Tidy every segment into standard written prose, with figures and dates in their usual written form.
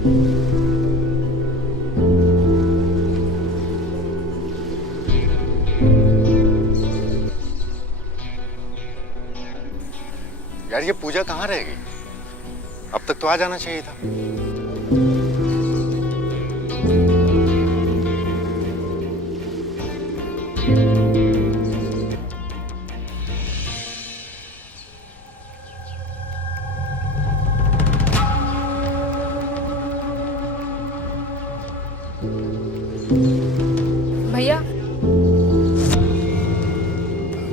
यार ये पूजा कहाँ रह गई? अब तक तो आ जाना चाहिए था। भैया,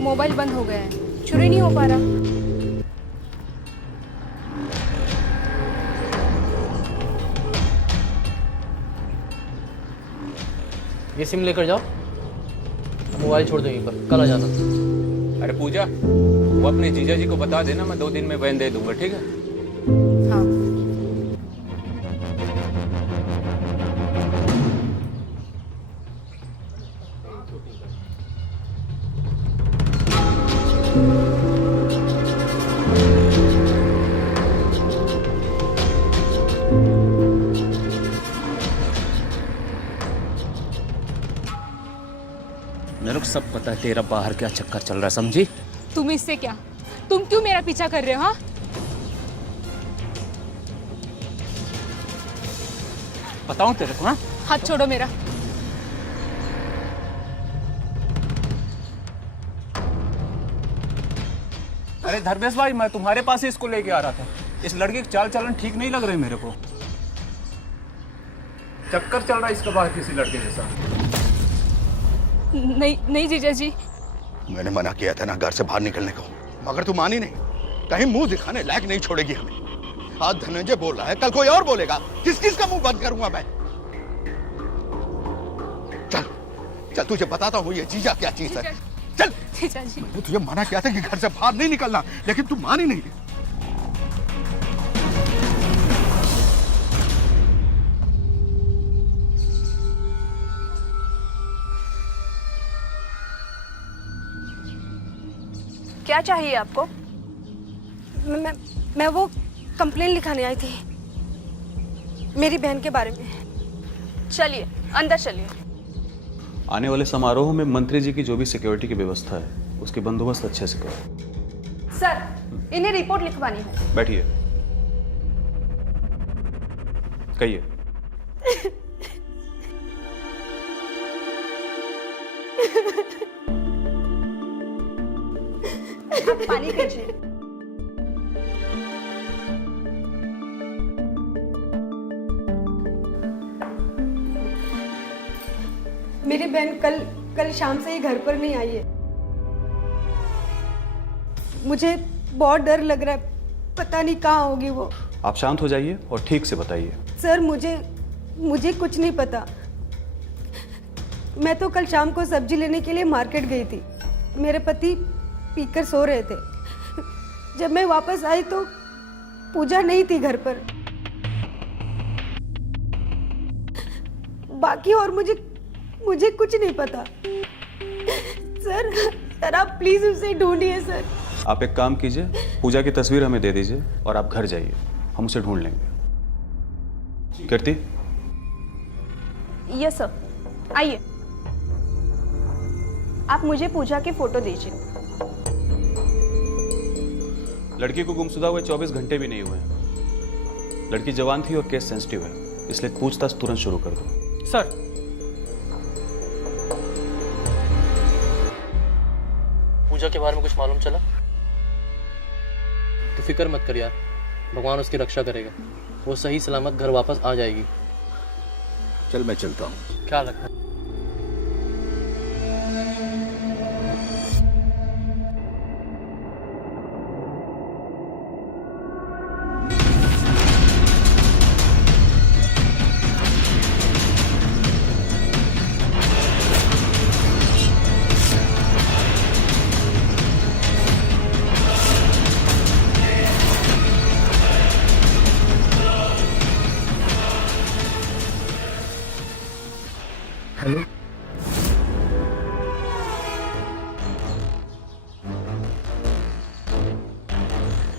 मोबाइल बंद हो गया है, शुरू ही नहीं हो पा रहा। ये सिम लेकर जाओ, मोबाइल छोड़ दो यहीं पर, कल आ जाना। अरे पूजा, वो अपने जीजा जी को बता देना, मैं 2 दिन में वैन दे दूंगा, ठीक है? हाँ। मेरे को सब पता है तेरा बाहर क्या चक्कर चल रहा है, समझी? तुम इससे क्या? तुम क्यों मेरा पीछा कर रहे हो? हाँ, बताऊं तेरे को? हाँ, हाथ छोड़ो मेरा। अरे धर्मेश भाई, मैं तुम्हारे पास ही इसको लेके आ रहा था। इस लड़के की चाल चलन ठीक नहीं लग रही मेरे को। चक्कर चल रहा है इसका बाहर किसी लड़के के साथ। नहीं नहीं जीजा जी, मैंने मना किया था ना घर से बाहर निकलने को, मगर तू मानी नहीं। कहीं मुंह दिखाने लायक नहीं छोड़ेगी हमें। आज धनंजय बोल रहा है, कल कोई और बोलेगा। किस किस का मुंह बंद करूंगा मैं? चल चल, तुझे बताता हूँ ये जीजा क्या चीज है। चल। जीजा जी, मैंने तुझे मना किया था कि घर से बाहर नहीं निकलना, लेकिन तू मानी नहीं। क्या चाहिए आपको? मैं वो कंप्लेन लिखाने आई थी मेरी बहन के बारे में। चलिए अंदर चलिए। आने वाले समारोह में मंत्री जी की जो भी सिक्योरिटी की व्यवस्था है उसकी बंदोबस्त अच्छे से करो। सर, इन्हें रिपोर्ट लिखवानी है। बैठिए, कहिए। आप पानी पीजिए। मेरी बहन कल शाम से ही घर पर नहीं आई है। मुझे बहुत डर लग रहा है, पता नहीं कहाँ होगी वो। आप शांत हो जाइए और ठीक से बताइए। सर, मुझे कुछ नहीं पता। मैं तो कल शाम को सब्जी लेने के लिए मार्केट गई थी। मेरे पति पीकर सो रहे थे। जब मैं वापस आई तो पूजा नहीं थी घर पर। बाकी और मुझे कुछ नहीं पता। सर आप प्लीज उसे ढूंढिए सर। आप एक काम कीजिए, पूजा की तस्वीर हमें दे दीजिए और आप घर जाइए, हम उसे ढूंढ लेंगे। कीर्ति। यस सर, आइए। आप मुझे पूजा की फोटो दीजिए। लड़की को गुमशुदा हुए 24 घंटे भी नहीं हुए हैं। लड़की जवान थी और केस सेंसिटिव है, इसलिए पूछताछ तुरंत शुरू कर दो। सर, पूजा के बारे में कुछ मालूम चला? तो फिक्र मत कर यार, भगवान उसकी रक्षा करेगा। वो सही सलामत घर वापस आ जाएगी। चल मैं चलता हूँ। क्या लगता है? हेलो।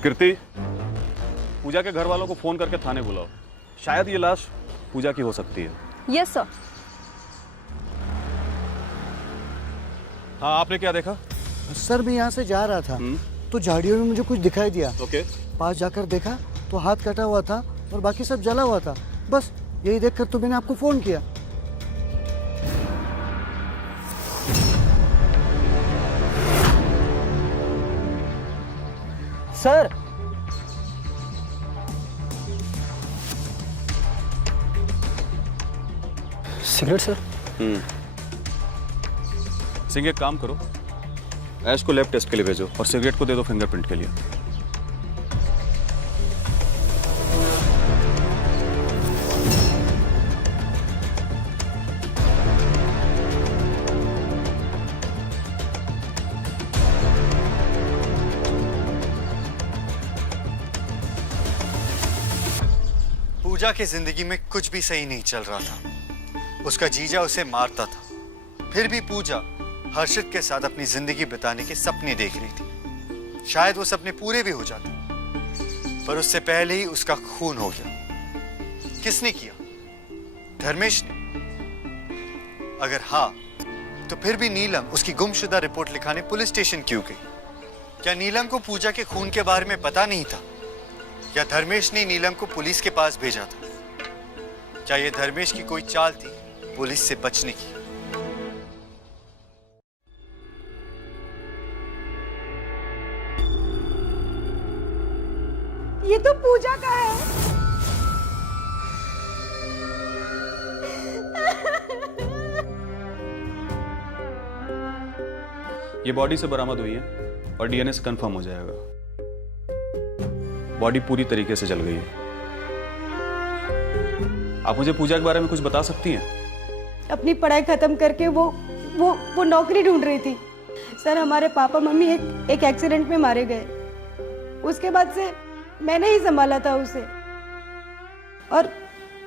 कीर्ति, पूजा के घर वालों को फोन करके थाने बुलाओ। शायद ये लाश पूजा की हो सकती है। Yes sir. हाँ, आपने क्या देखा? सर मैं यहाँ से जा रहा था तो झाड़ियों में मुझे कुछ दिखाई दिया। ओके। पास जाकर देखा तो हाथ कटा हुआ था और बाकी सब जला हुआ था। बस यही देखकर तो मैंने आपको फोन किया। Sir cigarette sir. सिंह एक काम करो, ऐश को लैब टेस्ट के लिए भेजो और सिगरेट को दे दो फिंगरप्रिंट के लिए। पूजा की जिंदगी में कुछ भी सही नहीं चल रहा था। उसका जीजा उसे मारता था, फिर भी पूजा हर्षित के साथ अपनी जिंदगी बिताने के सपने देख रही थी। शायद वो सपने पूरे भी हो जाते, पर उससे पहले ही उसका खून हो गया। किसने किया? धर्मेश ने? अगर हाँ, तो फिर भी नीलम उसकी गुमशुदा रिपोर्ट लिखाने पुलिस स्टेशन क्यों गई? क्या नीलम को पूजा के खून के बारे में पता नहीं था? या धर्मेश ने नीलम को पुलिस के पास भेजा था? क्या यह धर्मेश की कोई चाल थी पुलिस से बचने की? ये तो पूजा का है। ये बॉडी से बरामद हुई है और डीएनए से कंफर्म हो जाएगा। बॉडी पूरी तरीके से जल गई है। आप मुझे पूजा के बारे में कुछ बता सकती हैं? अपनी पढ़ाई खत्म करके वो नौकरी ढूंढ रही थी। सर हमारे पापा मम्मी एक एक्सीडेंट में मारे गए। उसके बाद से मैंने ही संभाला था उसे, और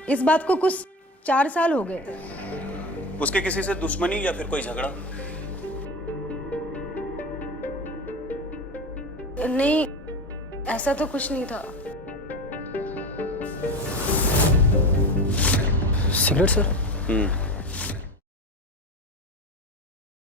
इस बात को कुछ 4 साल हो गए। उसके किसी से दुश्मनी या फिर कोई झगड़ा? नहीं, ऐसा तो कुछ नहीं था। Cigarette sir.